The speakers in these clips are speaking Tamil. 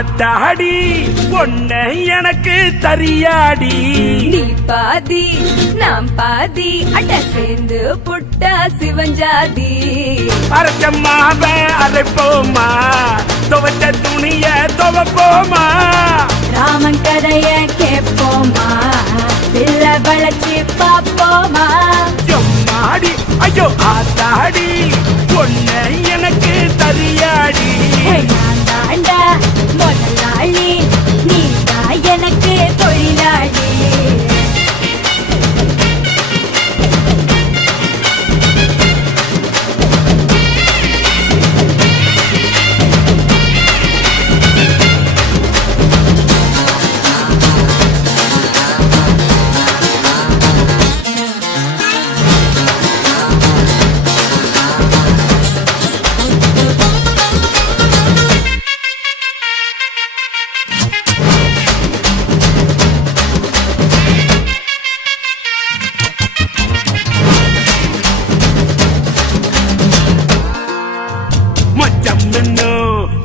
ஆத்தாடி பொண்ண எனக்கு தரியாடி. நீ பாதி நாம் பாதி அட சேர்ந்து புட்டா சிவஞ்சாதி. அரைச்சம்மாவ அரைப்போமா துவச்ச துணிய துவப்போமா. ராமன் கதைய கேட்போமா பிள்ள வளர்ச்சி பாப்போமா. எம்மாடி ஐயோ ஆத்தாடி பொண்ண எனக்கு தரியாடி. நான் தாண்டா முதலாளி நீ தான் எனக்கு தொழிலாளி.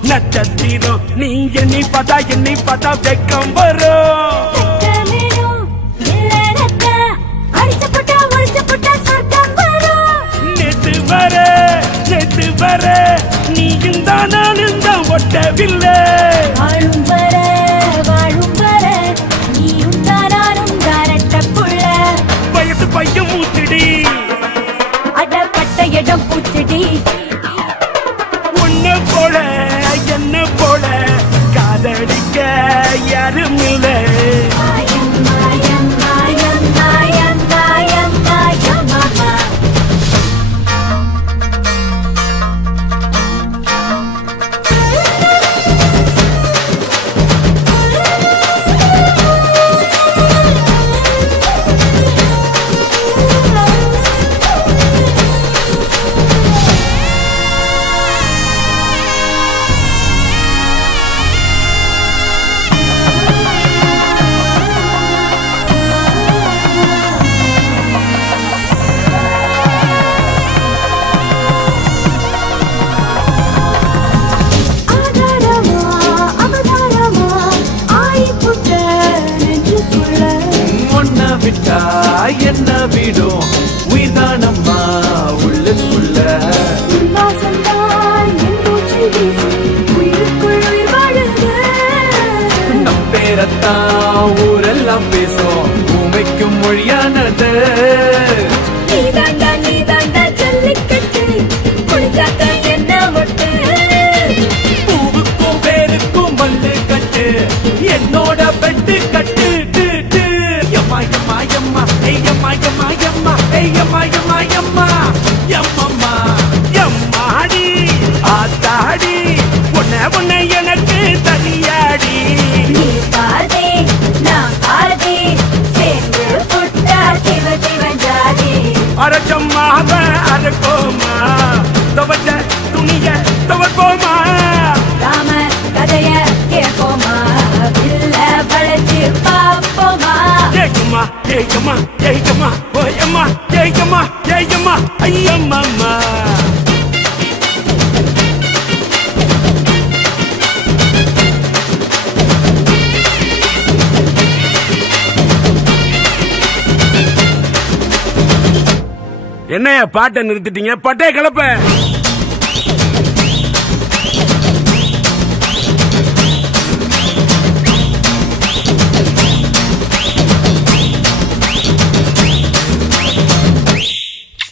நட்சத்திரம் நீ என்னை பார்த்தா வெக்கம் வரும். நேற்று வர நீயும் தான் நானும் தான் ஒட்டவில்லை. வாழும் வர நீயும் தான் நானும் தாரட்ட புள்ள. வயசு பையன் மூச்சுடி அடப்பட்ட இடம் பூச்சடி. உன்ன போல என்ன போல காதலிக்க யாரும் இல்லை. மாயம் மாயம் மாயம் மாயம் மாயம் மாயம் மாமா. விட்டா என்ன விடும் உயிர்தானம்மா உள்ளுக்குள்ள. நம் பேரத்தான் ஊரெல்லாம் பேசும் உமைக்கும் மொழியானது. பூவுக்கும் பேருக்கும் மல்லு கட்டு என்னோட பெட்டு கட்டு. எம்மாடி ஆத்தாடி உன்னை எனக்கு தனியாடி. நீ பாதி நான் பாதி சேர்ந்து புட்டா சிவ சிவஞ்சாதி. அரைச்சம்மாவ அரைப்போமா துவச்ச துணிய துவப்போமா. ராம கதைய கேட்போமா பிள்ள வளர்ச்சி பாப்போமா. ஏய்யம்மா ஏய்யம்மா ஏய்யம்மா ஓயம்மா ஏய்யம்மா ஏய்யம்மா ஐயம்மா. என்னைய பாட்டை நிறுத்திட்டீங்க? பட்டே கிளப்ப.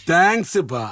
தேங்க்ஸ்ப்பா.